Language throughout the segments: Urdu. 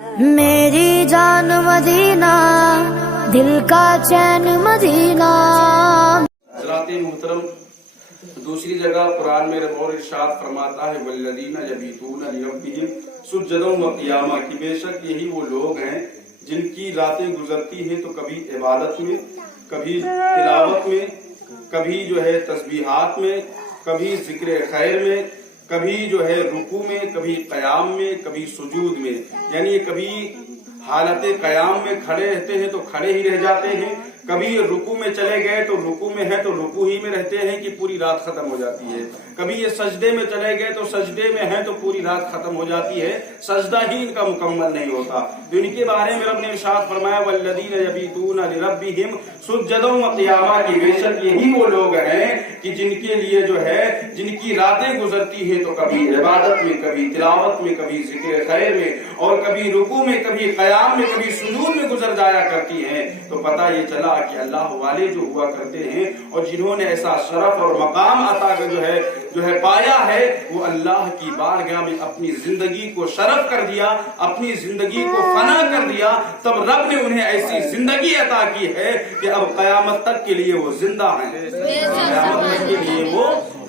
میری جان مدینہ، دل کا چین مدینہ۔ حضرات محترم، دوسری جگہ قرآن میں رب ارشاد فرماتا ہے والذین یبیتون لربہم سجدا وقیاما، کہ بے شک یہی وہ لوگ ہیں جن کی راتیں گزرتی ہیں تو کبھی عبادت میں، کبھی تلاوت میں، کبھی جو ہے تسبیحات میں، کبھی ذکر خیر میں، کبھی جو ہے رکوع میں، کبھی قیام میں، کبھی سجود میں، یعنی کبھی حالت قیام میں کھڑے رہتے ہیں تو کھڑے ہی رہ جاتے ہیں، کبھی رکوع میں چلے گئے تو رکوع میں ہے تو رکوع ہی میں رہتے ہیں کہ پوری رات ختم ہو جاتی ہے، کبھی یہ سجدے میں چلے گئے تو سجدے میں ہیں تو پوری رات ختم ہو جاتی ہے، سجدہ ہی ان کا مکمل نہیں ہوتا۔ تو ان کے بارے میں رب نے ارشاد فرمایا والذین یبیتون لربہم سجدا وقیاما، کہ بے شک یہی وہ لوگ ہیں کہ جن کے لیے جو ہے جن کی راتیں گزرتی ہیں تو کبھی عبادت میں، کبھی تلاوت میں، کبھی ذکر خیر میں، اور کبھی رکوع میں، کبھی قیام میں، کبھی سجود میں گزر جایا کرتی ہیں۔ تو پتہ یہ چلا کہ اللہ والے جو ہوا کرتے ہیں اور جنہوں نے ایسا شرف اور مقام عطا جو ہے پایا ہے، وہ اللہ کی بارگاہ میں اپنی زندگی کو شرف کر دیا، اپنی زندگی کو فنا کر دیا، تب رب نے انہیں ایسی زندگی عطا کی ہے کہ اب قیامت تک کے لیے وہ زندہ ہیں، قیامت تک کے لیے وہ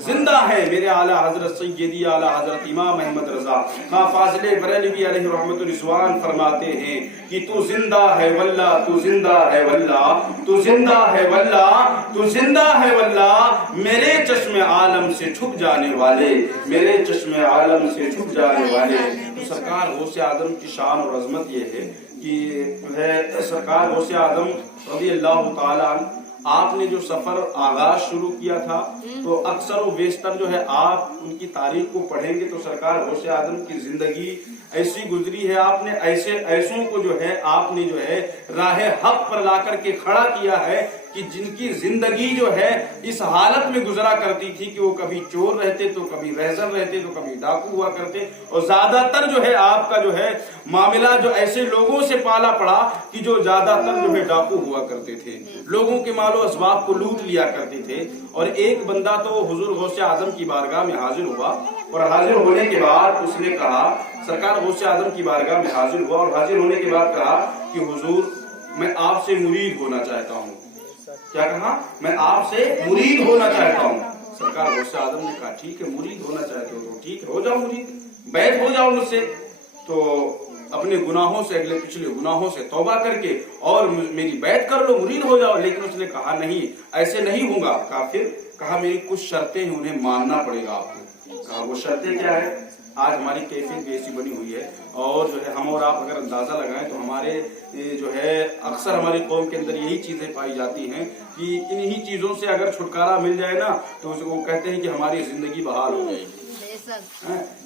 زندہ ہے۔ میرے اعلیٰ حضرت سیدی اعلیٰ حضرت امام احمد رضا خان فاضل بریلوی علیہ رحمت الرضوان فرماتے ہیں کہ تو زندہ ہے واللہ، تو زندہ ہے واللہ، تو زندہ ہے واللہ، تو زندہ ہے واللہ، میرے چشم عالم سے چھپ جانے والے، میرے چشم عالم سے چھپ جانے والے۔ تو سرکار غوث اعظم کی شان اور عظمت یہ ہے کہ سرکار غوث اعظم رضی اللہ تعالیٰ عنہ، آپ نے جو سفر آغاز شروع کیا تھا تو اکثر و بیشتر جو ہے آپ ان کی تاریخ کو پڑھیں گے تو سرکار غوث اعظم کی زندگی ایسی گزری ہے، آپ نے ایسوں کو جو ہے آپ نے جو ہے راہ حق پر لا کر کے کھڑا کیا ہے کہ جن کی زندگی جو ہے اس حالت میں گزرا کرتی تھی کہ وہ کبھی چور رہتے تو کبھی رہزن رہتے تو کبھی ڈاکو ہوا کرتے، اور زیادہ تر جو ہے آپ کا جو ہے معاملہ جو ایسے لوگوں سے پالا پڑا کہ جو زیادہ تر جو ہے ڈاکو ہوا کرتے تھے، لوگوں کے مال و اسباب کو لوٹ لیا کرتے تھے۔ اور ایک بندہ تو حضور غوث اعظم کی بارگاہ میں حاضر ہوا، اور حاضر ہونے کے بعد اس نے کہا، سرکار غوث اعظم کی بارگاہ میں حاضر ہوا اور حاضر ہونے کے بعد کہا کہ حضور میں آپ سے مرید ہونا چاہتا ہوں۔ کیا کہا؟ میں آپ سے مرید ہونا چاہتا ہوں۔ سرکار غوث اعظم نے کہا ٹھیک ہے، مرید ہونا چاہتے ہو تو ٹھیک ہے، ہو جاؤ مرید، بیعت ہو جاؤ مجھ سے، تو اپنے گناہوں سے، اگلے پچھلے گناہوں سے توبہ کر کے اور میری بیعت کر لو، مرید ہو جاؤ۔ لیکن اس نے کہا نہیں، ایسے نہیں ہوں گا۔ کافر کہا میری کچھ شرطیں ہیں، انہیں ماننا پڑے گا آپ کو۔ کہا وہ شرطیں کیا ہے؟ آج ہماری کیفیت بھی ایسی بنی ہوئی ہے، اور جو ہے ہم اور آپ اگر اندازہ لگائیں تو ہمارے جو ہے اکثر ہماری قوم کے اندر یہی چیزیں پائی جاتی ہیں کہ انہی چیزوں سے اگر چھٹکارا مل جائے نا تو وہ کہتے ہیں کہ ہماری زندگی بحال ہو جائے گی۔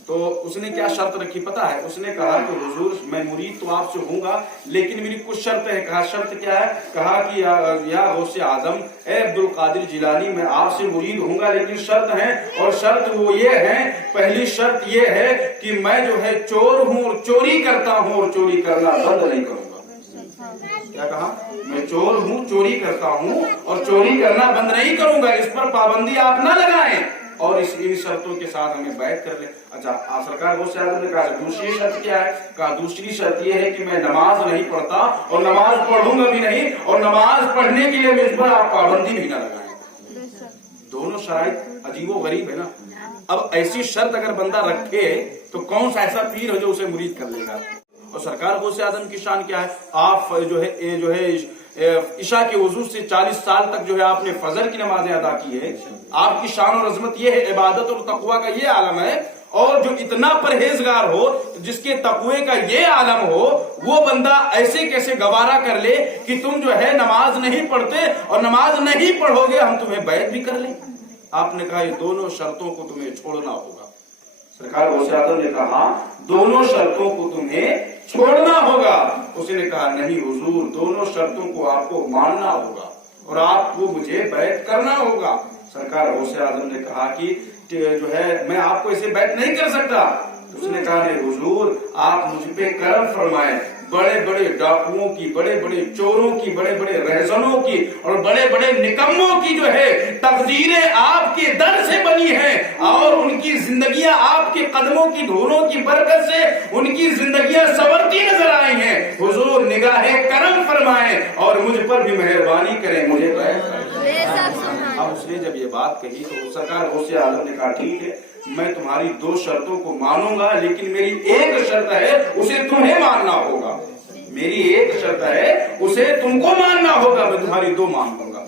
تو اس نے کیا شرط رکھی پتہ ہے؟ اس نے کہا کہ حضور میں مرید تو آپ سے ہوں گا لیکن میری کچھ شرط ہے۔ کہا شرط کیا ہے؟ کہا کہ یا غوث اعظم، اے عبد القادر جیلانی، میں آپ سے مرید ہوں گا لیکن شرط ہے، اور شرط وہ یہ ہے، پہلی شرط یہ ہے کہ میں جو ہے چور ہوں اور چوری کرتا ہوں اور چوری کرنا بند نہیں کروں گا۔ کیا کہا؟ میں چور ہوں، چوری کرتا ہوں اور چوری کرنا بند نہیں کروں گا، اس پر پابندی آپ نہ لگائیں، اور ان شرطوں کے ساتھ ہمیں بیعت کر لیں۔ اچھا سرکار غوث اعظم نے کہا دوسری شرط کیا ہے؟ کہا دوسری شرط یہ ہے کہ میں نماز نہیں پڑھتا اور نماز پڑھوں گا بھی نہیں، اور نماز پڑھنے کے لیے مجھ پر آپ پابندی بھی نہ لگائیں۔ دونوں شرائط عجیب و غریب ہے نا۔ اب ایسی شرط اگر بندہ رکھے تو کون سا ایسا پیر ہے جو اسے مرید کر لے گا؟ اور سرکار غوث اعظم کی شان کیا ہے؟ آپ جو ہے عشاء کے وضو سے 40 سال تک جو ہے آپ نے فجر کی نمازیں ادا کی ہے۔ آپ کی شان اور عظمت یہ ہے، عبادت اور تقوی کا یہ عالم ہے، اور جو اتنا پرہیزگار ہو، جس کے تقوی کا یہ عالم ہو، وہ بندہ ایسے کیسے گوارا کر لے کہ تم جو ہے نماز نہیں پڑھتے اور نماز نہیں پڑھو گے، ہم تمہیں بیعت بھی کر لیں؟ آپ نے کہا یہ دونوں شرطوں کو تمہیں چھوڑنا ہوگا۔ سرکار غوث اعظم نے کہا دونوں شرطوں کو تمہیں چھوڑنا ہوگا۔ اس نے کہا نہیں حضور، دونوں شرطوں کو آپ کو ماننا ہوگا اور آپ کو مجھے بیعت کرنا ہوگا۔ سرکار غوث اعظم نے کہا کہ جو ہے میں آپ کو اسے بیعت نہیں کر سکتا۔ اس نے کہا نہیں حضور، آپ مجھ پہ کرم فرمائیں، بڑے بڑے ڈاکوؤں کی، بڑے بڑے چوروں کی، بڑے بڑے رہزنوں کی اور بڑے بڑے نکموں کی جو ہے تقدیریں آپ کے در سے بنی ہیں، اور ان کی زندگیاں آپ کے قدموں کی دھولوں کی برکت سے ان کی زندگیاں سنورتی نظر فرمائیں اور مجھ پر بھی مہربانی کریں, مجھے بیعت کریں. اب اس نے جب یہ بات کہی تو سرکار غوث اعظم نے کہا ٹھیک ہے, میں تمہاری 2 شرطوں کو مانوں گا, لیکن میری ایک شرط ہے اسے تمہیں ماننا ہوگا. میری ایک شرط ہے اسے تم کو ماننا ہوگا, میں تمہاری 2 مان لوں گا.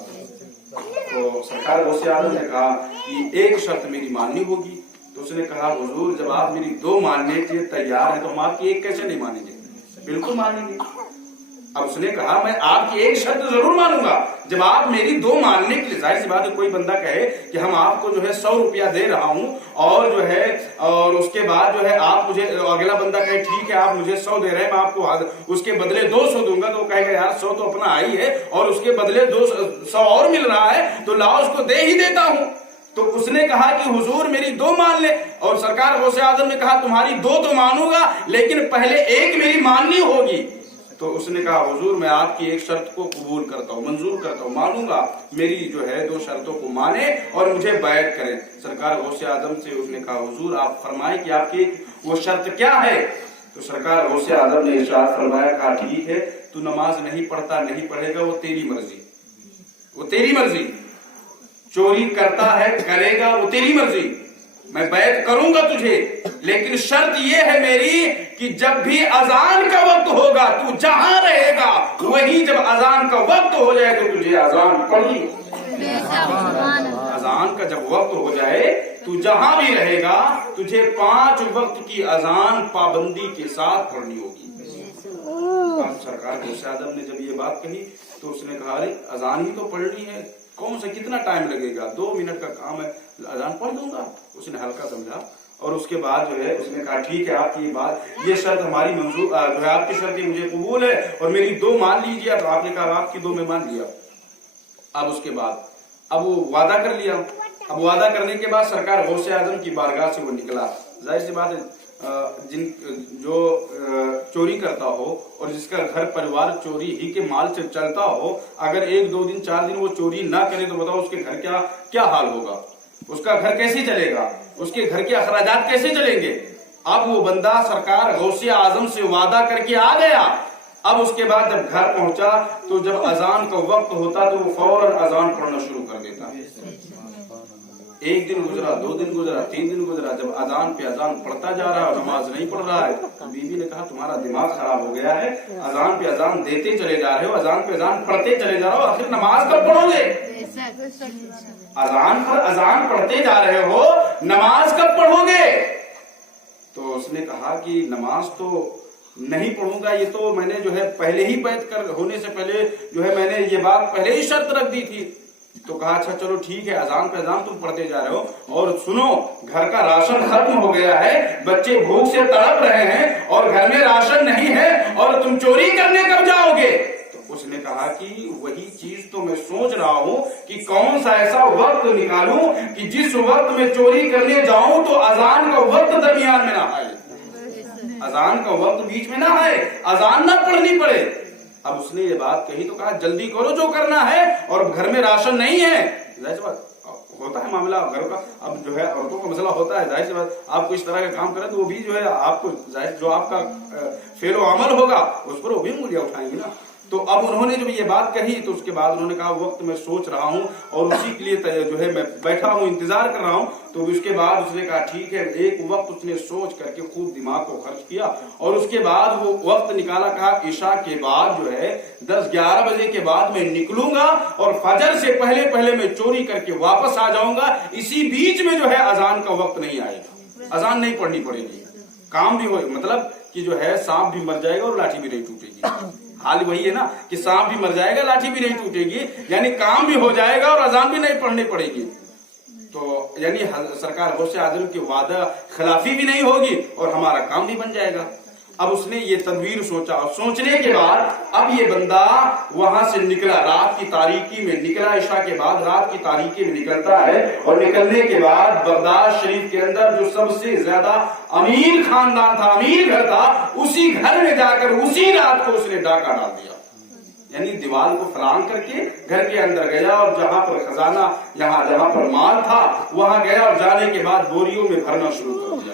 تو سرکار غوث اعظم نے کہا کہ ایک شرط میری ماننی ہوگی. تو اس نے کہا حضور جب آپ میری 2 ماننے کے تیار ہیں تو ہم آپ کی ایک کیسے نہیں مانیں گے؟ بالکل مانیں گے. اب اس نے کہا میں آپ کی ایک شرط ضرور مانوں گا جب آپ میری 2 ماننے کے لیے. ظاہر سی بات ہے کوئی بندہ کہے کہ ہم آپ کو جو ہے 100 روپیہ دے رہا ہوں اور جو ہے اور اس کے بعد جو ہے آپ مجھے, اگلا بندہ کہے ٹھیک ہے آپ مجھے 100 دے رہے ہیں, میں آپ کو اس کے بدلے 200 دوں گا, تو وہ کہے گا یار 100 تو اپنا آئی ہے اور اس کے بدلے 100 اور مل رہا ہے تو لاؤ اس کو دے ہی دیتا ہوں. تو اس نے کہا کہ حضور میری 2 مان لے, اور سرکار غوث اعظم نے کہا تمہاری 2 تو مانوں گا لیکن پہلے ایک میری ماننی ہوگی. تو اس نے کہا حضور میں آپ کی ایک شرط کو قبول کرتا ہوں, منظور کرتا ہوں, مانوں گا, میری جو ہے 2 شرطوں کو مانے اور مجھے بیعت کریں. سرکار غوث اعظم سے اس نے کہا حضور آپ فرمائیں کہ آپ کی وہ شرط کیا ہے. تو سرکار غوث اعظم نے ارشاد فرمایا, کہا ٹھیک ہے تو نماز نہیں پڑھتا نہیں پڑھے گا, وہ تیری مرضی, وہ تیری مرضی. چوری کرتا ہے کرے گا, وہ تیری مرضی, میں بیعت کروں گا تجھے, لیکن شرط یہ ہے میری کہ جب بھی اذان کا وقت ہوگا تو جہاں رہے گا وہی جب اذان کا وقت ہو جائے تو تجھے اذان پڑھنی. اذان کا جب وقت ہو جائے تو جہاں بھی رہے گا تجھے 5 وقت کی اذان پابندی کے ساتھ پڑھنی ہوگی. سرکار غوث اعظم نے جب یہ بات کہی تو اس نے کہا ارے اذان ہی تو پڑھنی ہے, کون سا کتنا ٹائم لگے گا, 2 منٹ کا کام ہے, اذان پڑھ دوں گا. اس نے ہلکا سمجھا اور اس کے بعد جو ہے اس نے کہا ٹھیک ہے آپ کی یہ بات, یہ شرط ہماری منظور جو ہے آپ کی شرط مجھے قبول ہے اور میری 2 مان لیجیے. تو آپ نے کہا آپ کی 2 میں مان لیا. اب اس کے بعد اب وہ وعدہ کر لیا. اب وعدہ کرنے کے بعد سرکار غوث اعظم کی بارگاہ سے وہ نکلا. ظاہر سی بات ہے جو چوری کرتا ہو اور جس کا گھر پریوار چوری ہی کے مال سے چلتا ہو, اگر 1 2 دن 4 دن وہ چوری نہ کرے تو بتاؤ اس کے گھر کیا حال ہوگا, اس کا گھر کیسے چلے گا, اس کے گھر کے اخراجات کیسے چلیں گے. اب وہ بندہ سرکار غوث اعظم سے وعدہ کر کے آ گیا. اب اس کے بعد جب گھر پہنچا تو جب اذان کا وقت ہوتا تو وہ فوراً اذان پڑھنا شروع کر دیتا. 1 دن گزرا, 2 دن گزرا, 3 دن گزرا, جب اذان پہ اذان پڑھتا جا رہا ہے اور نماز نہیں پڑھ رہا ہے. بیوی نے کہا تمہارا دماغ خراب ہو گیا ہے, اذان پہ اذان دیتے چلے جا رہے ہو, اذان پہ اذان پڑھتے چلے جا رہے ہو, آخر نماز کب پڑھو گے. اذان پر اذان پڑھتے جا رہے ہو, نماز کب پڑھو گے. تو اس نے کہا کہ نماز تو نہیں پڑھوں گا, یہ تو میں نے جو ہے پہلے ہی بیعت کر ہونے سے پہلے جو ہے میں نے یہ بات پہلے ہی شرط رکھ دی تھی. تو کہا اچھا چلو ٹھیک ہے, اذان پہ اذان تم پڑھتے جا رہے ہو, اور سنو گھر کا راشن ختم ہو گیا ہے, بچے بھوک سے تڑپ رہے ہیں اور گھر میں راشن نہیں ہے اور تم چوری کرنے کب جاؤ گے. تو اس نے کہا کہ وہی چیز تو میں سوچ رہا ہوں کہ کون سا ایسا وقت نکالوں کہ جس وقت میں چوری کرنے جاؤں تو اذان کا وقت درمیان میں نہ آئے, اذان کا وقت بیچ میں نہ آئے, اذان نہ پڑھنی پڑے. اب اس نے یہ بات کہی تو کہا جلدی کرو جو کرنا ہے, اور گھر میں راشن نہیں ہے. ظاہر سی بات ہوتا ہے معاملہ گھر کا, اب جو ہے عورتوں کا مسئلہ ہوتا ہے. ظاہر سی بات آپ کو اس طرح کا کام کریں تو وہ بھی جو ہے آپ کو ظاہر جو آپ کا فعل و عمل ہوگا اس پر وہ بھی انگلیاں اٹھائیں گی نا. تو اب انہوں نے جب یہ بات کہی تو اس کے بعد انہوں نے کہا وقت میں سوچ رہا ہوں اور اسی کے لیے جو ہے میں بیٹھا ہوں انتظار کر رہا ہوں. تو اس کے بعد اس نے کہا ٹھیک ہے, ایک وقت اس نے سوچ کر کے خوب دماغ کو خرچ کیا اور اس کے بعد وہ وقت نکالا. کہا عشاء کے بعد جو ہے 10-11 بجے کے بعد میں نکلوں گا اور فجر سے پہلے میں چوری کر کے واپس آ جاؤں گا. اسی بیچ میں جو ہے اذان کا وقت نہیں آئے گا, اذان نہیں پڑھنی پڑے گی, کام بھی ہو, مطلب کہ جو ہے سانپ بھی مر جائے گا اور لاٹھی بھی نہیں ٹوٹے گی. حال وہی ہے نا کہ سانپ بھی مر جائے گا لاٹھی بھی نہیں ٹوٹے گی, یعنی کام بھی ہو جائے گا اور اذان بھی نہیں پڑھنی پڑے گی. تو یعنی سرکار غوث اعظم کی وعدہ خلافی بھی نہیں ہوگی اور ہمارا کام بھی بن جائے گا. اب اس نے یہ تدبیر سوچا اور سوچنے کے بعد اب یہ بندہ وہاں سے نکلا, رات کی تاریکی میں نکلا. عشاء کے بعد رات کی تاریکی میں نکلتا ہے اور نکلنے کے بعد بغداد شریف کے اندر جو سب سے زیادہ امیر خاندان تھا, امیر گھر تھا, اسی گھر میں جا کر اسی رات کو اس نے ڈاکہ ڈال دیا. یعنی دیوار کو فلانگ کر کے گھر کے اندر گیا اور جہاں پر خزانہ جہاں پر مال تھا وہاں گیا اور جانے کے بعد بوریوں میں بھرنا شروع کر دیا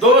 2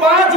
5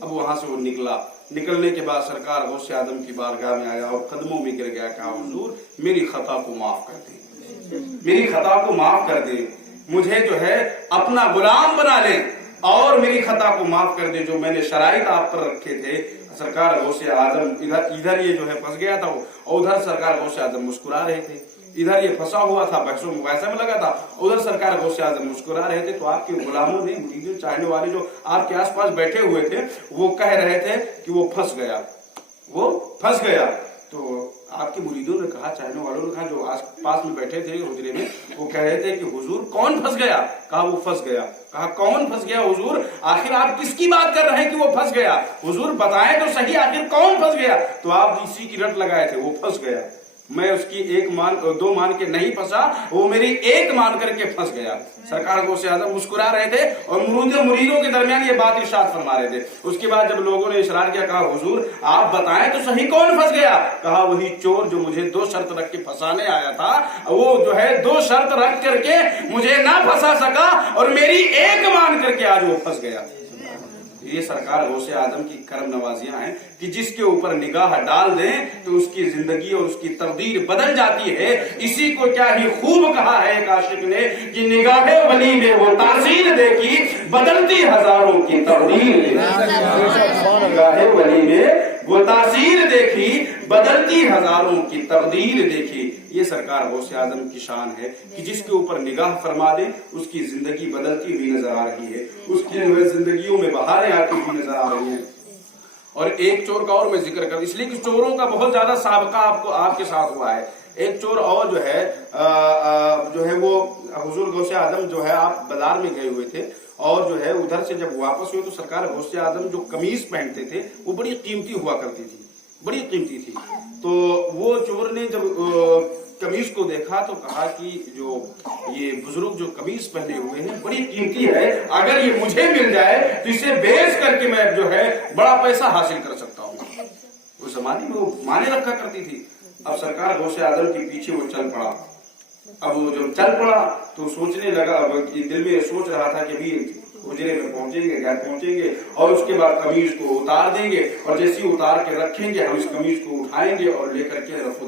اب وہاں سے وہ نکلا, نکلنے کے بعد سرکار غوث اعظم کی بارگاہ میں آیا اور قدموں میں گر گیا, کہا حضور میری خطا کو معاف کر دیں, میری خطا کو معاف کر دیں, مجھے جو ہے اپنا غلام بنا لیں اور میری خطا کو معاف کر دیں جو میں نے شرائط آپ پر رکھے تھے. سرکار غوث اعظم ادھر یہ جو ہے پھنس گیا تھا اور ادھر سرکار غوث اعظم مسکرا رہے تھے. ادھر یہ پھنسا ہوا تھا, بحث و مباحثہ میں لگا تھا, ادھر سرکار غوث اعظم مسکرا رہے تھے. تو آپ کے غلاموں نے, مریدوں چاہنے والے جو آپ کے آس پاس بیٹھے ہوئے تھے, وہ کہہ رہے تھے کہ وہ پھنس گیا, وہ پھنس گیا. تو آپ کے مریدوں نے کہا, چاہنے والوں نے کہا, جو آس پاس میں بیٹھے تھے حجرے میں, وہ کہہ رہے تھے کہ حضور کون پھنس گیا؟ کہا وہ پھنس گیا. کہا کون پھنس گیا حضور؟ آخر آپ کس کی بات کر رہے ہیں کہ وہ پھنس گیا؟ حضور بتائیں تو صحیح, آخر کون پھنس گیا؟ تو آپ اسی کی رٹ لگائے تھے, وہ پھنس گیا. میں اس کی ایک مان دو مان کے نہیں پھنسا, وہ میری ایک مان کر کے پھنس گیا. سرکار غوث اعظم مسکرا رہے تھے اور مریدوں کے درمیان یہ بات ارشاد فرما رہے تھے. اس کے بعد جب لوگوں نے اصرار کیا, کہا حضور آپ بتائیں تو صحیح کون پھنس گیا؟ کہا وہی چور جو مجھے 2 شرط رکھ کے پھنسانے آیا تھا, وہ جو ہے 2 شرط رکھ کر کے مجھے نہ پھنسا سکا اور میری ایک مان کر کے آج وہ پھنس گیا. یہ سرکار غوث اعظم کی کرم نوازیاں ہیں کہ جس کے اوپر نگاہ ڈال دیں تو اس کی زندگی اور اس کی تقدیر بدل جاتی ہے. اسی کو کیا ہی خوب کہا ہے ایک عاشق نے کہ نگاہ ولی میں وہ تاثیر دیکھی بدلتی ہزاروں کی تقدیر. نگاہ ولی میں وہ تاثیر دیکھی بدلتی ہزاروں کی تقدیر دیکھی. یہ سرکار غوث اعظم کی شان ہے کہ جس کے اوپر نگاہ فرما دے اس کی زندگی بدلتی ہوئی نظر آ رہی ہے, اس کی زندگیوں میں بہاریں آتی ہوئی نظر آ رہی ہیں. اور ایک چور کا اور میں ذکر کروں, اس لیے کہ چوروں کا بہت زیادہ سابقہ آپ کے ساتھ ہوا ہے. ایک چور اور جو ہے وہ حضور غوث اعظم جو ہے آپ بازار میں گئے ہوئے تھے اور جو ہے ادھر سے جب واپس ہوئے تو سرکار غوث اعظم جو قمیض پہنتے تھے وہ بڑی قیمتی ہوا کرتی تھی, بڑی قیمتی تھی. تو وہ چور نے جب قمیض کو دیکھا تو کہا کہ جو یہ بزرگ جو قمیض پہنے ہوئے ہیں بڑی قیمتی ہے, اگر یہ مجھے مل جائے تو اسے بیچ کر کے میں جو ہے بڑا پیسہ حاصل کر سکتا ہوں. اس زمانے میں وہ مانے رکھا کرتی تھی. اب سرکار غوث اعظم کے پیچھے وہ چل پڑا. اب وہ جب چل پڑا تو سوچنے لگا, دل میں سوچ رہا تھا کہ بھی حجرے میں پہنچیں گے, گھر پہنچیں گے اور اس کے بعد قمیض کو اتار دیں گے اور جیسے ہی اتار کے رکھیں گے ہم اس قمیض کو اٹھائیں گے اور لے کر کے رفو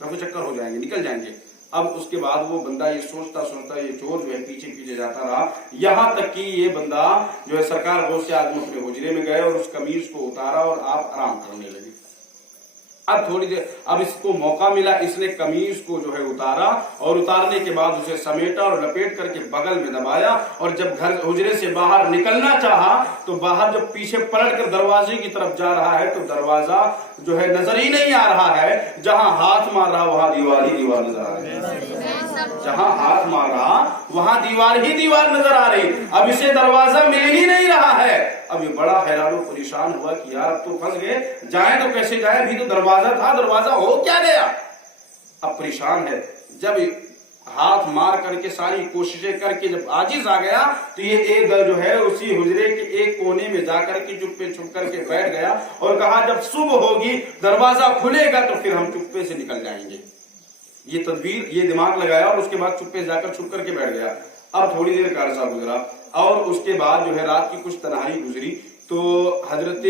چکر ہو جائیں گے, نکل جائیں گے. اب اس کے بعد وہ بندہ یہ سوچتا یہ چور جو ہے پیچھے پیچھے جاتا رہا, یہاں تک کہ یہ بندہ جو ہے سرکار غوث اعظم اپنے حجرے میں گئے اور اس قمیض کو اتارا اور آپ آرام کرنے لگے. اب تھوڑی دیر اب اس کو موقع ملا, اس نے قمیض کو جو ہے اتارا اور اتارنے کے بعد اسے سمیٹا اور لپیٹ کر کے بغل میں دبایا. اور جب گھر حجرے سے باہر نکلنا چاہا تو باہر جب پیچھے پلٹ کر دروازے کی طرف جا رہا ہے تو دروازہ جو ہے نظر ہی نہیں آ رہا ہے, جہاں ہاتھ مار رہا وہاں دیوار ہی دیوار نظر آ رہی ہے, جہاں ہاتھ مار رہا وہاں دیوار ہی دیوار نظر آ رہی. اب اسے دروازہ مل ہی نہیں رہا ہے. اب یہ بڑا حیران و پریشان ہوا کہ یار تو پھنس گئے, جائیں تو کیسے جائیں, ابھی تو دروازہ تھا, دروازہ ہو کیا گیا. اب پریشان ہے. جب ہاتھ مار کر کے ساری کوششیں کر کے جب عاجز آ گیا تو یہ ایک جو ہے اسی حجرے کے ایک کونے میں جا کر کے چپے چھپ کر کے بیٹھ گیا اور کہا جب صبح ہوگی دروازہ کھلے گا تو پھر ہم چپے سے نکل جائیں گے. یہ تدبیر, یہ دماغ لگایا اور اس کے بعد چپے جا کر چھپ کر کے بیٹھ گیا. اب تھوڑی دیر کا عرصہ گزرا اور اس کے بعد جو ہے رات کی کچھ تنہائی گزری تو حضرت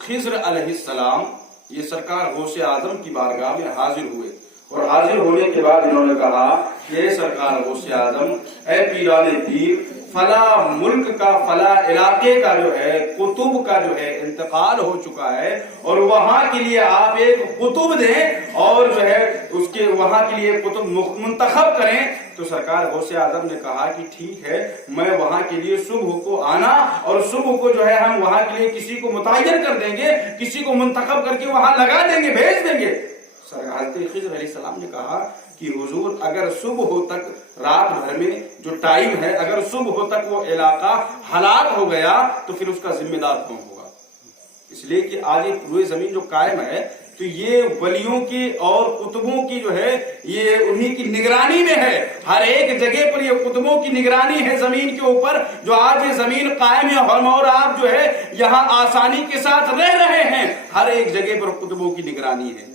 خضر علیہ السلام یہ سرکار غوث اعظم کی بارگاہ میں حاضر ہوئے. اور حاضر ہونے کے بعد انہوں نے کہا کہ سرکار غوث اعظم, اے پیران پیر, فلا ملک کا فلا علاقے کا جو ہے قطب کا جو ہے انتقال ہو چکا ہے اور وہاں کے لیے آپ ایک قطب دیں اور جو ہے اس کے وہاں کے لیے قطب منتخب کریں. تو سرکار غوث اعظم نے کہا کہ ٹھیک ہے, میں وہاں کے لیے صبح کو آنا اور صبح کو جو ہے ہم وہاں کے لیے کسی کو متعین کر دیں گے, کسی کو منتخب کر کے وہاں لگا دیں گے, بھیج دیں گے. حضرت خضر علیہ السلام نے کہا کہ حضور اگر صبح ہو تک رات بھر میں جو ٹائم ہے اگر صبح ہو تک وہ علاقہ ہلاک ہو گیا تو پھر اس کا ذمہ دار کون ہوگا. اس لیے کہ آج روئے زمین جو قائم ہے تو یہ ولیوں کی اور قطبوں کی جو ہے یہ انہی کی نگرانی میں ہے. ہر ایک جگہ پر یہ قطبوں کی نگرانی ہے زمین کے اوپر. جو آج یہ زمین قائم ہے ہم اور آپ جو ہے یہاں آسانی کے ساتھ رہ رہے ہیں, ہر ایک جگہ پر قطبوں کی نگرانی ہے.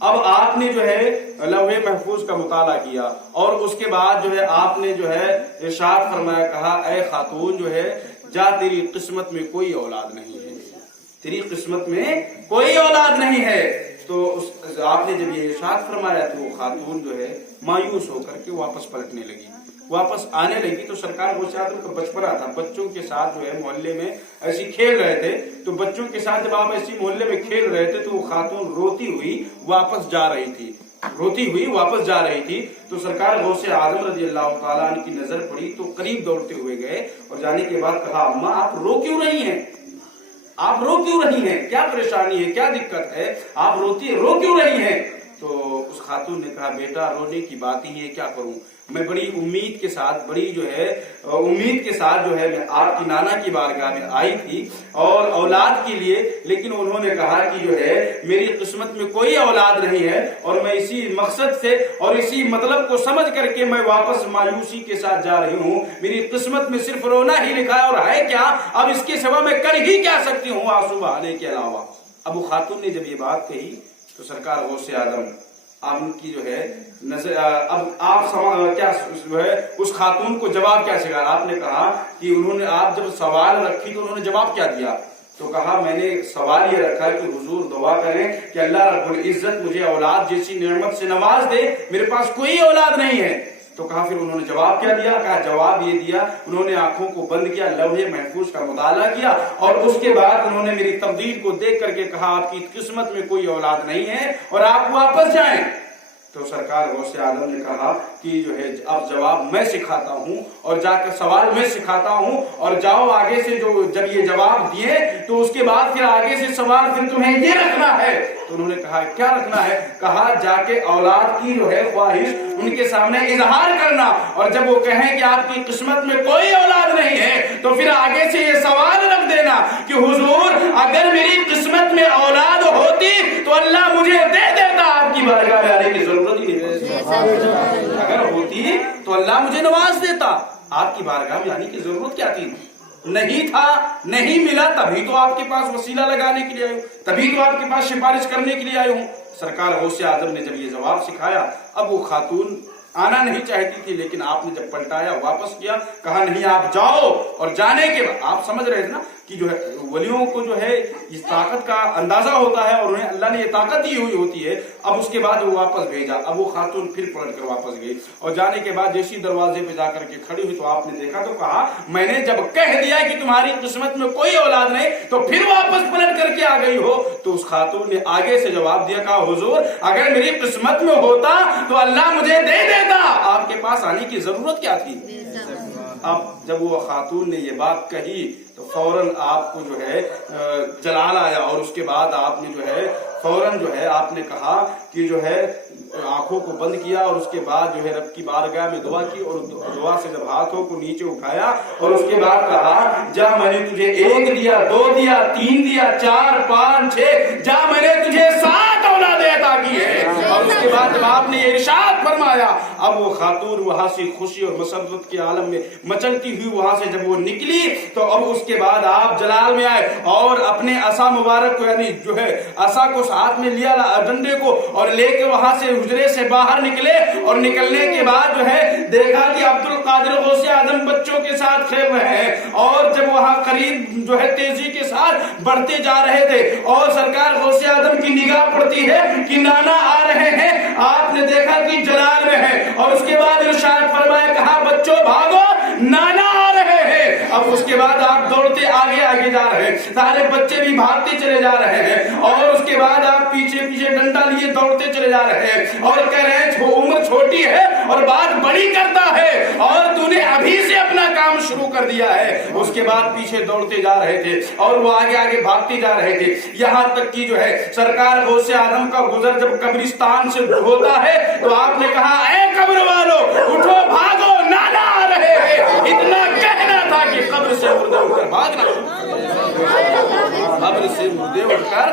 اب آپ نے جو ہے لوح محفوظ کا مطالعہ کیا اور اس کے بعد جو ہے آپ نے جو ہے ارشاد فرمایا، کہا اے خاتون جو ہے جا تیری قسمت میں کوئی اولاد نہیں ہے، تیری قسمت میں کوئی اولاد نہیں ہے۔ تو آپ نے جب یہ ارشاد فرمایا تو وہ خاتون جو ہے مایوس ہو کر کے واپس پلٹنے لگی، واپس آنے لگی۔ تو سرکار غوث اعظم کا بچپنا تھا، بچوں کے ساتھ جو ہے محلے میں ایسی کھیل رہے تھے، تو بچوں کے ساتھ جب آپ ایسی محلے میں کھیل رہے تھے تو وہ خاتون روتی ہوئی واپس جا رہی تھی، روتی ہوئی واپس جا رہی تھی۔ تو سرکار غوث اعظم رضی اللہ تعالیٰ عنہ کی نظر پڑی تو قریب دوڑتے ہوئے گئے اور جانے کے بعد کہا اماں آپ رو کیوں رہی ہیں، آپ رو کیوں رہی ہیں، کیا پریشانی ہے، کیا دقت ہے، آپ رو کیوں رہی ہیں؟ تو اس خاتون نے کہا بیٹا رونے کی بات ہی ہے، کیا کروں، میں بڑی امید کے ساتھ، بڑی جو ہے امید کے ساتھ جو ہے میں آپ کی نانا کی بارگاہ میں آئی تھی اور اولاد کے لیے، لیکن انہوں نے کہا کہ جو ہے میری قسمت میں کوئی اولاد نہیں ہے اور میں اسی مقصد سے اور اسی مطلب کو سمجھ کر کے میں واپس مایوسی کے ساتھ جا رہی ہوں، میری قسمت میں صرف رونا ہی لکھا ہے اور ہے کیا، اب اس کے سوا میں کر ہی کیا سکتی ہوں آنسو بہانے کے علاوہ۔ اب وہ خاتون نے جب یہ بات کہی تو سرکار غوث اعظم آپ کی جو ہے نظر، اب آپ کیا جو ہے اس خاتون کو جواب کیا سکھا، آپ نے کہا کہ انہوں نے، آپ جب سوال رکھی تو انہوں نے جواب کیا دیا، تو کہا میں نے سوال یہ رکھا کہ حضور دعا کریں کہ اللہ رب العزت مجھے اولاد جیسی نعمت سے نواز دے، میرے پاس کوئی اولاد نہیں ہے۔ تو کہا پھر انہوں نے جواب کیا دیا، کہا جواب یہ دیا، انہوں نے آنکھوں کو بند کیا، لوح محفوظ کا مطالعہ کیا اور اس کے بعد انہوں نے میری تقدیر کو دیکھ کر کے کہا آپ کی قسمت میں کوئی اولاد نہیں ہے اور آپ واپس جائیں۔ تو سرکار غوث اعظم نے کہا کہ جو ہے اب جواب میں سکھاتا ہوں اور جا کر سوال میں سکھاتا ہوں اور جاؤ آگے سے، جو جب یہ جواب دیے تو اس کے بعد پھر آگے سے سوال پھر تمہیں یہ رکھنا ہے۔ تو انہوں نے کہا کیا رکھنا ہے، کہا جا کے اولاد کی جو ہے خواہش ان کے سامنے اظہار کرنا اور جب وہ کہیں کہ آپ کی قسمت میں کوئی اولاد نہیں ہے تو پھر آگے سے یہ سوال رکھ دینا کہ حضور اگر میری قسمت میں اولاد ہوتی تو اللہ مجھے دے دیتا، آپ کی بارگاہ میں آنے کی ضرورت ہی نہیں، اگر ہوتی تو اللہ مجھے نواز دیتا، آپ کی بارگاہ میں آنے کی ضرورت کیا تھی، نہیں تھا، نہیں ملا، تبھی تو آپ کے پاس وسیلہ لگانے کے لیے آئے ہوں، تبھی تو آپ کے پاس سفارش کرنے کے لیے آئے ہوں۔ سرکار غوث اعظم نے جب یہ جواب سکھایا، اب وہ خاتون آنا نہیں چاہتی تھی لیکن آپ نے جب پلٹایا واپس کیا، کہا نہیں آپ جاؤ، اور جانے کے بعد آپ سمجھ رہے تھے نا کہ جو ہے ولیوں کو جو ہے اس طاقت کا اندازہ ہوتا ہے اور انہیں اللہ نے یہ طاقت دی ہوئی ہوتی ہے۔ اب اس کے بعد وہ واپس بھیجا، اب وہ خاتون پھر پلٹ کر واپس گئی اور جانے کے بعد جیسی دروازے پہ جا کر کے کھڑی ہوئی تو آپ نے دیکھا تو کہا میں نے جب کہہ دیا کہ تمہاری قسمت میں کوئی اولاد نہیں تو پھر واپس پلٹ کر کے آ گئی ہو۔ تو اس خاتون نے آگے سے جواب دیا، کہا حضور اگر میری قسمت میں ہوتا تو اللہ مجھے دے دیتا، آپ کے پاس آنے کی ضرورت کیا تھی۔ اب جب وہ خاتون نے یہ بات کہی تو فوراً آپ کو جو ہے جلال آیا اور اس کے بعد آپ نے جو ہے فوراً جو ہے آپ نے کہا کہ جو ہے آنکھوں کو بند کیا اور اس کے بعد جو ہے رب کی بارگاہ میں دعا کی اور دعا سے جب ہاتھوں کو نیچے اٹھایا اور اس کے بعد کہا جا میں نے تجھے 1 دیا، 2 دیا، 3 دیا، 4، 5، 6، جا میں نے تجھے 7 اولادیں عطا کی ہے۔ اور اس کے بعد جب آپ نے یہ ارشاد فرمایا، اب وہ خاتون وہاں سے خوشی اور مسرت کے عالم میں مچلتی ہوئی وہاں سے جب وہ نکلی تو اب اس کے بعد آپ جلال میں آئے اور اپنے عصا مبارک کو یعنی جو ہے عصا کو ہاتھ میں لیا، ڈنڈے کو، اور لے کے وہاں سے حجرے سے باہر نکلے اور نکلنے کے بعد جو ہے دیکھا کہ عبد القادر غوث اعظم بچوں کے ساتھ کھیل رہے ہیں اور جب وہاں قریب جو ہے تیزی کے ساتھ بڑھتے جا رہے تھے اور سرکار غوث اعظم کی نگاہ پڑتی ہے کہ نانا آ رہے ہیں، آپ نے دیکھا کہ جلال میں ہے اور اس کے بعد ارشاد فرمایا، کہا بچوں بھاگو نانا آ رہے ہیں۔ اب اس کے بعد آپ دوڑتے آگے آگے جا رہے ہیں، سارے بچے بھی بھاگتے چلے جا رہے ہیں اور اس کے بعد آپ پیچھے پیچھے ڈنڈا لیے دوڑتے چلے جا رہے ہیں اور کہہ رہے ہیں عمر چھوٹی ہے اور بات بڑی کرتا ہے اور تو نے ابھی سے اپنا کام شروع کر دیا ہے۔ اس کے بعد پیچھے دوڑتے جا رہے تھے اور وہ آگے آگے بھاگتے جا رہے تھے، یہاں تک کہ جو ہے سرکار غوث اعظم کا گزر جب قبرستان سے ہوتا ہے تو آپ نے کہا اے قبر والو اٹھو بھاگو نانا آ رہے ہیں۔ اتنا کہنا تھا کہ قبر سے مردے اٹھ کر بھاگنا، قبر سے مردے اٹھ کر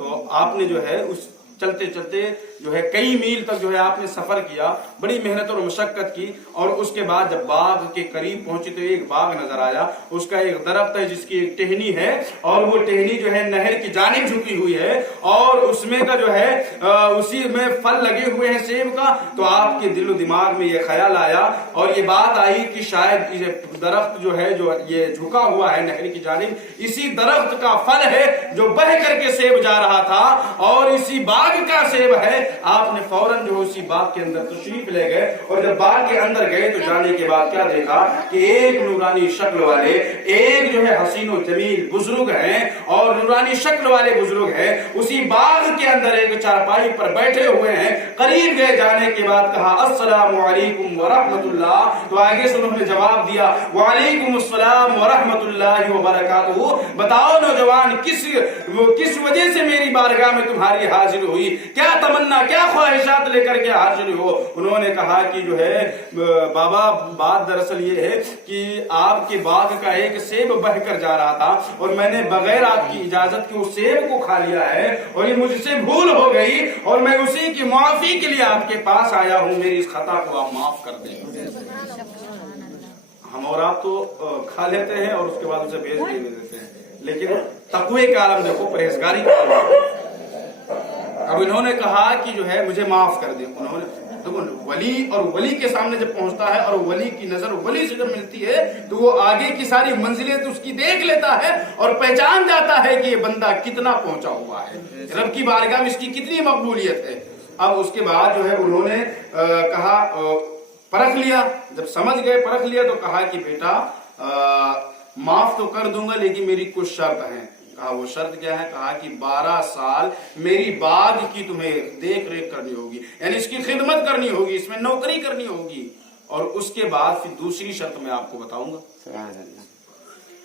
تو آپ نے جو ہے اس چلتے چلتے جو ہے کئی میل تک جو ہے آپ نے سفر کیا، بڑی محنت اور مشقت کی، اور اس کے بعد جب باغ کے قریب پہنچے تو ایک باغ نظر آیا، اس کا ایک درخت ہے جس کی ایک ٹہنی ہے، اور وہ ٹہنی جو ہے نہر کی جانب جھکی ہوئی ہے، اور اس میں کا جو ہے اسی میں پھل لگے ہوئے ہیں سیب کا۔ تو آپ کے دل و دماغ میں یہ خیال آیا اور یہ بات آئی کہ شاید یہ درخت جو ہے جو یہ جھکا ہوا ہے نہر کی جانب، اسی درخت کا پھل ہے جو بہہ کر کے سیب جا رہا تھا، اور اسی باغ کا سیب ہے۔ آپ نے فوراً جو اسی باغ کے اندر تشریف لے گئے، اور جب باغ کے اندر گئے تو جانے کے بعد کیا دیکھا کہ ایک نورانی شکل والے، ایک جو ہے حسین و جمیل بزرگ ہیں، اور نورانی شکل والے بزرگ ہیں، اسی باغ کے اندر ایک چارپائی پر بیٹھے ہوئے ہیں۔ قریب گئے، جانے کے بعد کہا السلام علیکم ورحمۃ اللہ، تو آگے سے انہوں نے جواب دیا وعلیکم السلام ورحمۃ اللہ وبرکاتہ۔ بتاؤ نوجوان، کس وجہ سے میری بارگاہ میں تمہاری حاضر ہوئی، کیا تمنا، کیا خواہشات لے کر کے حاضر ہو؟ انہوں نے کہا کہ جو ہے بابا بات دراصل یہ ہے کہ آپ کے باغ کا ایک سیب بہہ کر جا رہا تھا، اور میں نے بغیر آپ کی اجازت کے اس سیب کو کھا لیا ہے، اور یہ مجھ سے بھول ہو گئی، اور میں اسی کی معافی کے لیے آپ کے پاس آیا ہوں، میری اس خطا کو آپ معاف کر دیں۔ ہم اور آپ تو کھا لیتے ہیں اور اس کے بعد اسے بیچ بھی دیتے ہیں، لیکن تقوی کا عالم دیکھو، پرہیزگاری کا عالم۔ اب انہوں نے کہا کہ جو ہے مجھے معاف کر دیں۔ انہوں نے دیکھو، ولی اور ولی کے سامنے جب پہنچتا ہے اور ولی کی نظر ولی سے جب ملتی ہے تو وہ آگے کی ساری منزلیں تو اس کی دیکھ لیتا ہے اور پہچان جاتا ہے کہ یہ بندہ کتنا پہنچا ہوا ہے، رب کی بارگاہ میں اس کی کتنی مقبولیت ہے۔ اب اس کے بعد جو ہے انہوں نے کہا، پرکھ لیا، جب سمجھ گئے پرکھ لیا تو کہا کہ بیٹا معاف تو کر دوں گا لیکن میری کچھ شرط ہیں۔ کہا وہ شرط کیا ہے؟ کہا کہ 12 سال میری باغ کی تمہیں دیکھ ریکھ کرنی ہوگی، یعنی اس کی خدمت کرنی ہوگی، اس میں نوکری کرنی ہوگی، اور اس کے بعد پھر دوسری شرط میں آپ کو بتاؤں گا۔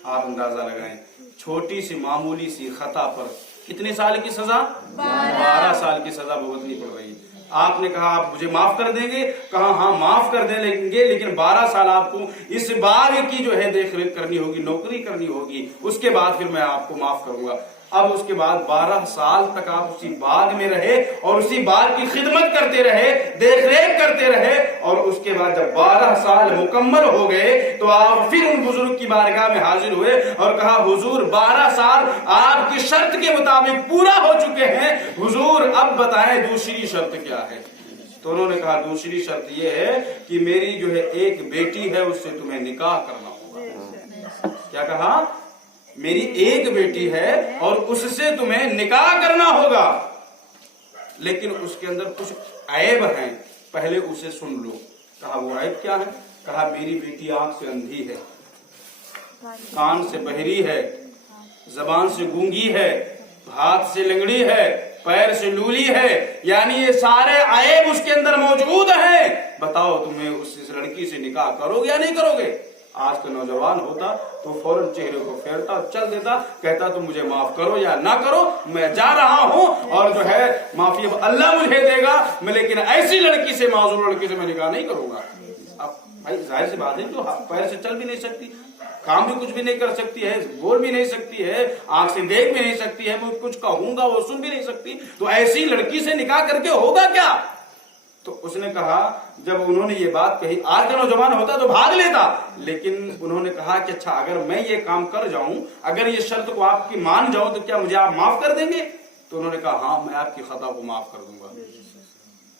آپ اندازہ لگائیں، چھوٹی سی معمولی سی خطا پر کتنے سال کی سزا؟ 12 سال کی سزا بھگتنی پڑ رہی۔ آپ نے کہا آپ مجھے معاف کر دیں گے؟ کہا ہاں معاف کر دیں گے، لیکن 12 سال آپ کو اس باغ کی جو ہے دیکھ ریکھ کرنی ہوگی، نوکری کرنی ہوگی، اس کے بعد پھر میں آپ کو معاف کروں گا۔ اب اس کے بعد 12 سال تک آپ اسی باغ میں رہے اور اسی باغ کی خدمت کرتے رہے، دیکھ ریکھ کرتے رہے، اور اس کے بعد جب 12 سال مکمل ہو گئے تو آپ پھر ان بزرگ کی بارگاہ میں حاضر ہوئے اور کہا حضور 12 سال آپ کی شرط کے مطابق پورا ہو چکے ہیں، حضور اب بتائیں دوسری شرط کیا ہے؟ تو انہوں نے کہا دوسری شرط یہ ہے کہ میری جو ہے ایک بیٹی ہے، اس سے تمہیں نکاح کرنا ہوگا۔ کیا کہا؟ میری ایک بیٹی ہے اور اس سے تمہیں نکاح کرنا ہوگا، لیکن اس کے اندر کچھ عیب ہیں، پہلے اسے سن لو۔ کہا وہ عیب کیا ہے؟ کہا میری بیٹی آنکھ سے اندھی ہے، کان سے بہری ہے، زبان سے گونگی ہے، ہاتھ سے لنگڑی ہے، پیر سے لولی ہے، یعنی یہ سارے عیب اس کے اندر موجود ہیں۔ بتاؤ تمہیں اس لڑکی سے نکاح کرو گے یا نہیں کرو گے؟ آج کا نوجوان ہوتا تو فوراً چہرے کو پھیرتا، چل دیتا، کہتا تم مجھے معاف کرو یا نہ کرو، میں جا رہا ہوں اور جو ہے معافی اللہ مجھے دے گا، میں لیکن ایسی لڑکی سے، معذور لڑکی سے میں نکاح نہیں کروں گا۔ اب بھائی ظاہر سی بات ہے، جو پیر سے چل بھی نہیں سکتی، کام بھی کچھ بھی نہیں کر سکتی ہے، بول بھی نہیں سکتی ہے، آنکھ سے دیکھ بھی نہیں سکتی ہے، میں کچھ کہوں گا وہ سن بھی نہیں سکتی، تو ایسی لڑکی سے نکاح کر کے ہوگا کیا؟ تو اس نے کہا، جب انہوں نے یہ بات کہی، آج کا نوجوان ہوتا تو بھاگ لیتا، لیکن انہوں نے کہا کہ اچھا اگر میں یہ کام کر جاؤں، اگر یہ شرط کو آپ کی مان جاؤں تو کیا مجھے آپ معاف کر دیں گے؟ تو انہوں نے کہا ہاں میں آپ کی خطا کو معاف کر دوں گا۔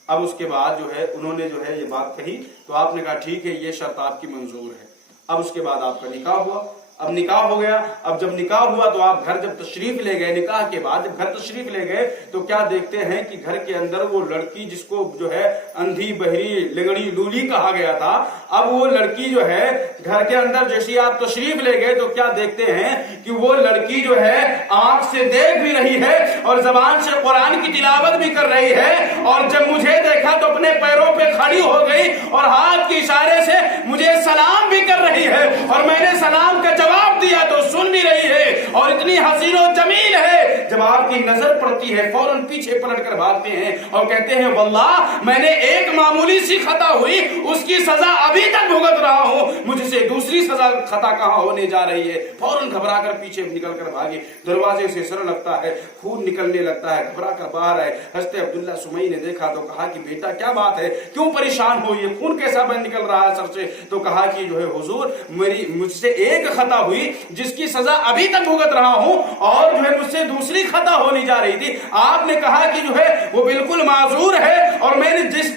اب اس کے بعد جو ہے انہوں نے جو ہے یہ بات کہی تو آپ نے کہا ٹھیک ہے یہ شرط آپ کی منظور ہے۔ اب اس کے بعد آپ کا نکاح ہوا۔ اب نکاح ہو گیا، اب جب نکاح ہوا تو آپ گھر جب تشریف لے گئے، نکاح کے بعد جب گھر تشریف لے گئے تو کیا دیکھتے ہیں کہ گھر کے اندر وہ لڑکی جس کو جو ہے اندھی بہری لنگڑی لولی کہا گیا تھا، اب وہ لڑکی جو ہے گھر کے اندر جیسے آپ تشریف لے گئے تو کیا دیکھتے ہیں کہ وہ لڑکی جو ہے آنکھ سے دیکھ بھی رہی ہے اور زبان سے قرآن کی تلاوت بھی کر رہی ہے، اور جب مجھے دیکھا تو اپنے پیروں پہ کھڑی ہو گئی اور ہاتھ کے اشارے سے مجھے سلام بھی کر رہی ہے، اور میں نے سلام کا جواب دیا تو سن بھی رہی ہے، اور اتنی حسین و جمیل ہے، جب آپ کی نظر پڑتی ہے فوراً پیچھے پلٹ کر بھاگتے ہیں اور کہتے ہیں واللہ میں نے ایک معمولی سی خطا ہوئی، اس کی سزا ابھی تک بھگت رہا ہوں، مجھ سے دوسری سزا خطا کہاں ہونے جا رہی ہے. فوراً گھبرا کر پیچھے نکل کر بھاگے. دروازے سے سر لگتا ہے, خون نکلنے لگتا ہے, گھبرا کر باہر آئے. حضرت عبداللہ سمئی نے دیکھا تو کہا کہ بیٹا کیا بات ہے, کیوں پریشان ہو, یہ خون کیسا بن نکل رہا ہے سر سے؟ تو کہا کہ جو ہے حضور مجھ سے ایک خطا ہوئی جس کی سزا ابھی تک بھگت رہا ہوں, اور جو ہے مجھ سے دوسری خطا ہونی جا رہی تھی. آپ نے کہا کہ جو ہے وہ بالکل معذور ہے, اور میں نے جس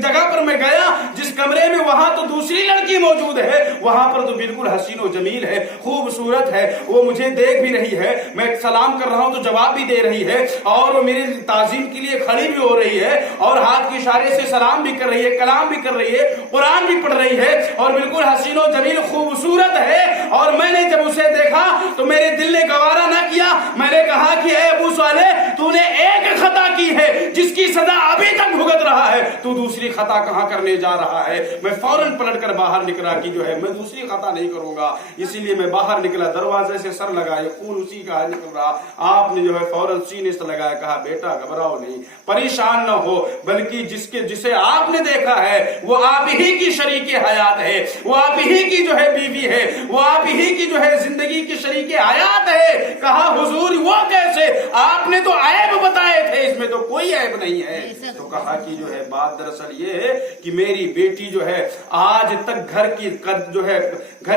جگہ پر میں گیا, جس کمرے میں, وہاں تو دوسری لڑکی موجود ہے, وہاں پر تو بالکل حسین و جمیل ہے, خوبصورت ہے, وہ مجھے دیکھ بھی رہی ہے, میں سلام کر رہا ہوں تو جواب بھی دے رہی ہے, اور وہ میری تعظیم کے لیے کھڑی بھی ہو رہی ہے, اور ہاتھ کے اشارے سے سلام بھی کر رہی ہے, کلام بھی کر رہی ہے, قرآن بھی پڑھ رہی ہے, اور بالکل حسین و جمیل خوبصورت ہے. اور میں نے جب اسے دیکھا تو میرے دل نے گوارا نہ کیا, میں نے کہا کہ اے ابو صالح, تو نے ایک خطا کی ہے جس کی سزا ابھی تک بھگت رہا ہے, تو دوسری خطا کہاں کرنے جا رہا ہے؟ میں فوراً پلٹ کر باہر نکلا کہ جو ہے میں دوسری خطا نہیں کروں گا, اسی لیے میں باہر نکلا, دروازے سے سر لگائے, خون اسی کا نکل رہا. آپ نے جو ہے فوراً سینے سے لگایا, کہا بیٹا گھبراؤ نہیں, پریشان نہ ہو, بلکہ جسے آپ نے دیکھا ہے وہ آپ ہی کی شریک حیات ہے, وہ آپ ہی کی جو ہے بیوی ہے, وہ آپ ہی کی جو ہے زندگی کی شریک حیات ہے. کہا حضور وہ کیسے؟ آپ نے تو عیب بتائے تھے, اس میں تو کوئی عیب نہیں ہے. تو کہا کہ جو ہے بات دراصل یہ ہے کہ میری بیٹی جو ہے آج تک گھر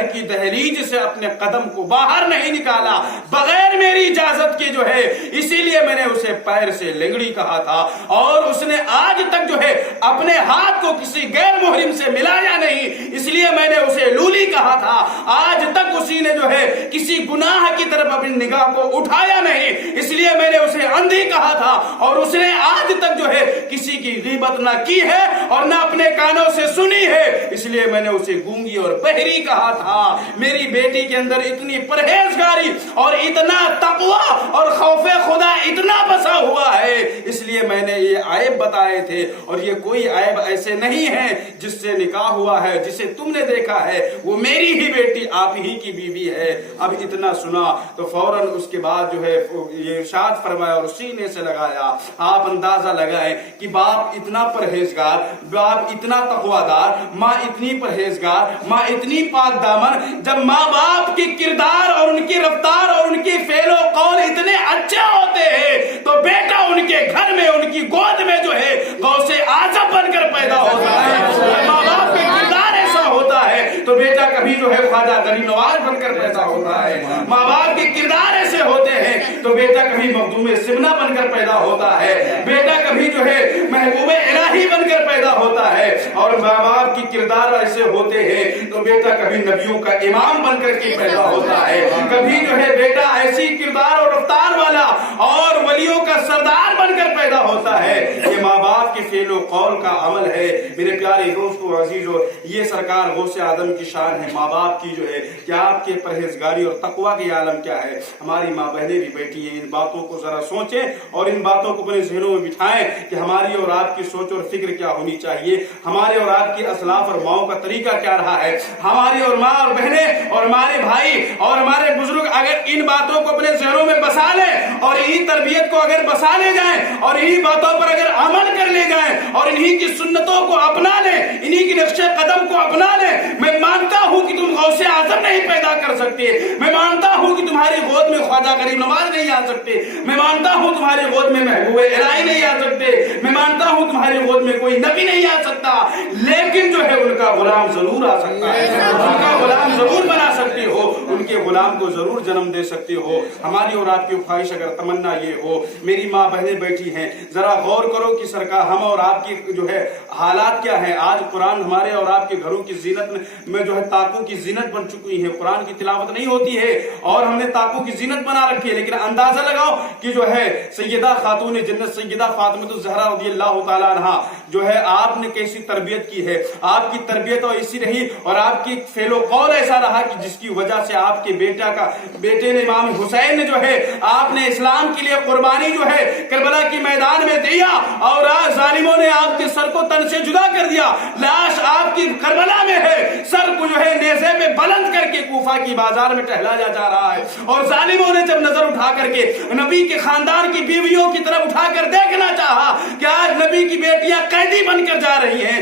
کی دہلیز سے اپنے قدم کو باہر نہیں نکالا بغیر میری اجازت کے جو ہے, اسی لیے میں نے اسے پیر سے لنگڑی کہا تھا, اور اس نے آج تک جو ہے اپنے ہاتھ کو کسی غیر محرم سے ملایا نہیں, اس لیے میں نے اسے لولی کہا تھا. آج تک اسی نے جو ہے کسی گناہ کی طرف اپنی نگاہ کو اٹھایا نہیں, اس لیے میں نے اسے اندھی کہا تھا, اور اس نے آج تک جو ہے کسی کی غیبت نہ کی ہے اور نہ اپنے کانوں سے سنی ہے, اس لیے میں نے اسے گونگی اور بہری کہا تھا. میری بیٹی کے اندر اتنی پرہیزگاری اور اتنا تقوی اور خوف خدا اتنا بسا ہوا ہے, اس لیے میں نے یہ عیب بتائے تھے, اور یہ کوئی عیب ایسے نہیں ہے. جس سے نکاح ہوا ہے, جسے تم نے دیکھا ہے, وہ میری ہی بیٹی, آپ ہی کی بیوی ہے. اب اتنا سنا تو فوراً اس کے بعد جو ہے یہ ارشاد فرمایا اور سینے سے لگایا. آپ اندازہ لگائیں کہ باپ اتنا پرہیزگار, باپ اتنا تقوی دار, ماں اتنی پرہیزگار, ماں اتنی پاک دامن, جب ماں باپ کی کردار اور ان کی رفتار اور ان کی فعل و قول اتنے اچھے ہوتے ہیں تو بیٹا ان کے گھر میں, ان کی گود میں جو ہے غوث اعظم بن کر پیدا ہوتا ہے. ماں باپ کا کردار ایسا ہوتا ہے تو بیٹا کبھی جو ہے خواجہ غریب نواز بن کر پیدا ہوتا ہے. ماں باپ کے کردار ایسے ہوتے ہیں تو بیٹا کبھی مخدوم سمنہ بن کر پیدا ہوتا ہے, بیٹا کبھی جو ہے محبوب الہی بن کر پیدا ہوتا ہے. اور ماں باپ کی کردار ایسے ہوتے ہیں تو بیٹا کبھی نبیوں کا امام بن کر کے پیدا ہوتا ہے, کبھی جو ہے بیٹا ایسی کردار اور رفتار والا اور ولیوں کا سردار بن کر پیدا ہوتا ہے. یہ ماں باپ کے فعل و قول کا عمل ہے. میرے پیارے دوستو عزیزو, یہ سرکار غوث اعظم کی شان ہے ماں باپ کی جو ہے کہ آپ کے پرہیزگاری اور تقوی کی عالم کیا ہے. ہماری ماں بہنیں بھی بیٹھی ہیں, ان باتوں کو ذرا سوچیں اور ان باتوں کو اپنے ذہنوں میں بٹھائیں کہ ہماری اور آپ کی سوچ اور فکر کیا ہونی چاہیے, ہمارے اور آپ کی اسلاف اور ماؤں کا طریقہ کیا رہا ہے. ہماری اور ماں اور بہنیں اور ہمارے بھائی اور ہمارے بزرگ اگر ان باتوں کو اپنے ذہنوں میں بسا لیں اور انہی تربیت کو اگر بسا لے جائیں اور انہی باتوں پر اگر عمل کر لے جائیں اور انہی کی سنتوں کو اپنا لیں, انہی کی نقش قدم کو اپنا لیں, میں مانتا ہوں کہ تم غوث اعظم نہیں پیدا کر سکتے, میں مانتا ہوں کہ تمہاری گود میں خواجہ غریب نواز نہیں آ سکتے, میں مانتا ہوں تمہاری گود میں محبوب الہی نہیں آ سکتے, میں مانتا ہوں تمہاری گود میں کوئی نبی نہیں آ سکتا, لیکن جو ہے ان کا غلام ضرور آ سکتا ہے, ان کا غلام ضرور بنا سکتے ہو, ان کے غلام کو ضرور جنم دے سکتے ہو. ہماری اور آپ کی خواہش اگر تمنا یہ ہو, میری ماں بہنیں بیٹھی ہیں, ذرا غور کرو کہ سرکار ہم اور آپ کی جو ہے حالات کیا ہیں. آج قرآن ہمارے اور آپ کے گھروں کی زینت میں جو ہے تاکوں کی زینت بن چکی ہے, قرآن کی تلاوت نہیں ہوتی ہے اور ہم نے تاکوں کی زینت بنا رکھی ہے. لیکن اندازہ لگاؤ کہ جو ہے سیدہ خاتون جنت سیدہ فاطمہ الزہرا رضی اللہ تعالی عنہا جو ہے آپ نے کیسی تربیت کی ہے, آپ کی تربیت ایسی رہی اور آپ کی فعل و قول ایسا رہا کہ جس کی وجہ سے آپ کے بیٹے نے امام حسین نے جو ہے آپ نے اسلام کے لیے قربانی جو ہے کربلا کی میدان میں دیا اور ظالموں نے آپ کے سر کو تن سے جدا کر دیا. لاش آپ کی کربلا میں ہے, سر کو جو ہے نیزے پہ بلند کر کے کوفہ کی بازار میں ٹہلایا جا رہا ہے, اور ظالموں نے جب نظر اٹھا کر کے نبی کے خاندان کی بیویوں کی طرف اٹھا کر دیکھنا چاہا کہ آج نبی کی بیٹیاں قیدی بن کر جا رہی ہیں,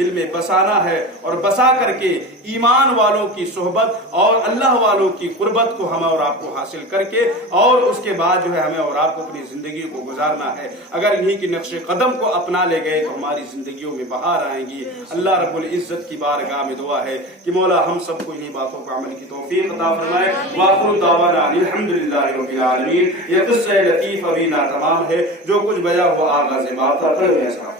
دل میں بسانا ہے اور بسا کر کے ایمان والوں کی صحبت اور اللہ والوں کی قربت کو ہمیں اور آپ کو حاصل کر کے اور اس کے بعد جو ہے ہمیں اور آپ کو اپنی زندگی کو گزارنا ہے. اگر انہی کی نقش قدم کو اپنا لے گئے تو ہماری زندگیوں میں بہار آئیں گی. اللہ رب العزت کی بارگاہ میں دعا ہے کہ مولا ہم سب کو انہی باتوں پر عمل کی توفیق عطا فرمائے. وآخر دعوانا الحمدللہ رب العالمین. یہ قصہ لطیف ابھی ناتمام ہے. جو کچھ بجا ہوا آغاز بات تھا.